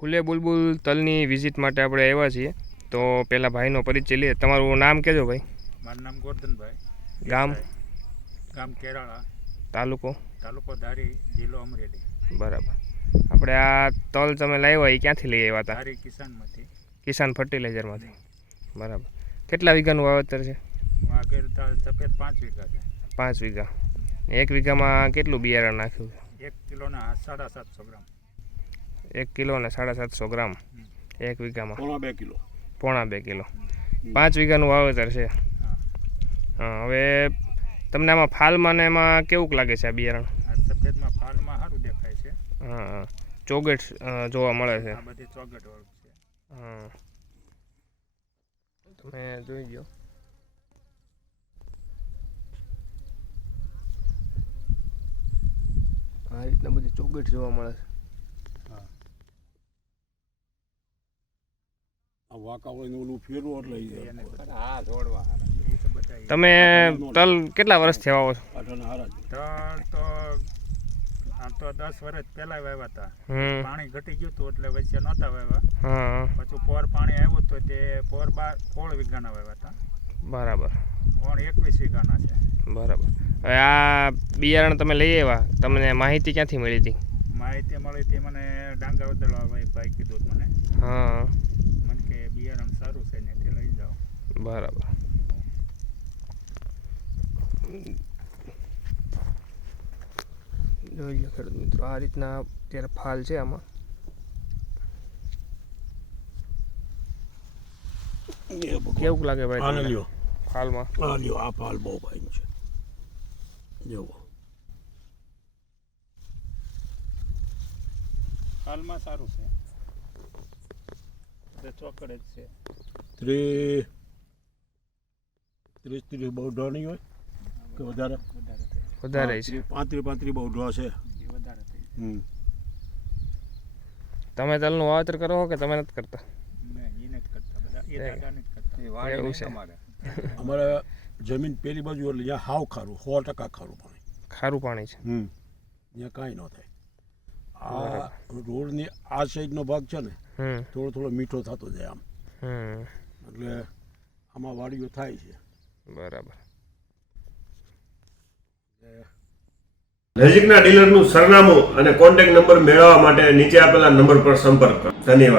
ફૂલે બુલબુલ તલની visit માટે આપણે આવ્યા છીએ. તો પહેલાં ભાઈનો પરિચય લઈએ. તમારું નામ કહેજો ભાઈ. મારું નામ ગોરધનભાઈ. ગામ ગામ કેરાળા, તાલુકો ધારી, જિલ્લો અમરેલી. બરાબર. આપણે આ તલ તમે લાવ્યા એ ક્યાંથી લઈ આવ્યા હતા? ધારી કિસાનમાંથી. કિસાન ફર્ટિલાઇઝરમાંથી. બરાબર. કેટલા વીઘાનું વાવેતર છે? સફેદ 5 વીઘા છે. 5 વીઘા. 1 વીઘામાં કેટલું બિયારણ નાખ્યું છે? 1 કિલોના 750 ગ્રામ. 1 કિલો ને 750 ગ્રામ 1 વીઘામાં. પોણા 2 કિલો. 5 વીઘાનું વાવેતર છે. હા, હવે તમને આમાં ફાલમાં ને એમાં કેવું લાગે છે આ બિયારણ? આ સફેદમાં ફાલમાં સારું દેખાય છે. હા, ચોગેટ જોવા મળે છે. આ બધી ચોગેટ વાળું છે. હા, તમે જોઈ લો. આ રીતના બધી ચોગેટ જોવા મળે છે. તમે તલ કેટલા વર્ષથી વાવો છો? તલ તો આમ તો 10 વર્ષ પહેલા વાવ્યા હતા. પાણી ઘટી ગયું હતું એટલે વચ્ચે નહોતા વાવ્યા. પછી પોર પાણી આવ્યું તો તે પોર 16 વીઘાના વાવ્યા હતા. બરાબર. 21 વીઘાના છે. બરાબર. હવે આ બિયારણ તમે લઈ આવ્યા, તમને માહિતી ક્યાંથી મળી હતી? માહિતી મળી હતી મને ડાંગા બદલવા ભાઈ કીધું મને. હા, મને કે બિયારણ સારું છે ને તે લઈ જાઓ. બરાબર. જોઈ લો ખેડૂત મિત્રો, આ રીતના અત્યારે ફાલ છે આમાં. કેવું લાગે ભાઈ ફાલમાં? આ ફાલ બહુ ફાઇન છે. જુઓ, હાલમાં સારું છે. ચોકડ જ છે. 30 બહુ ઢો નહીં હોય કે વધારે? વધારે છે. 35 બહુ ઢો છે. તમે તલનું વાવેતર કરો કે તમે નથી કરતા? એવું છે. અમારે જમીન પેલી બાજુ એટલે ત્યાં હાવ ખારું, 100% ખારું પાણી. ખારું પાણી છે. ત્યાં કાંઈ ન થાય. આ રોડની આ સાઈડનો ભાગ છે ને થોડો થોડો મીઠો થતો જાય આમ. એટલે આમાં વાડીઓ થાય છે. બરાબર. નજીકના ડીલરનું સરનામું અને કોન્ટેક્ટ નંબર મેળવવા માટે નીચે આપેલા નંબર પર સંપર્ક કરો. ધન્યવાદ.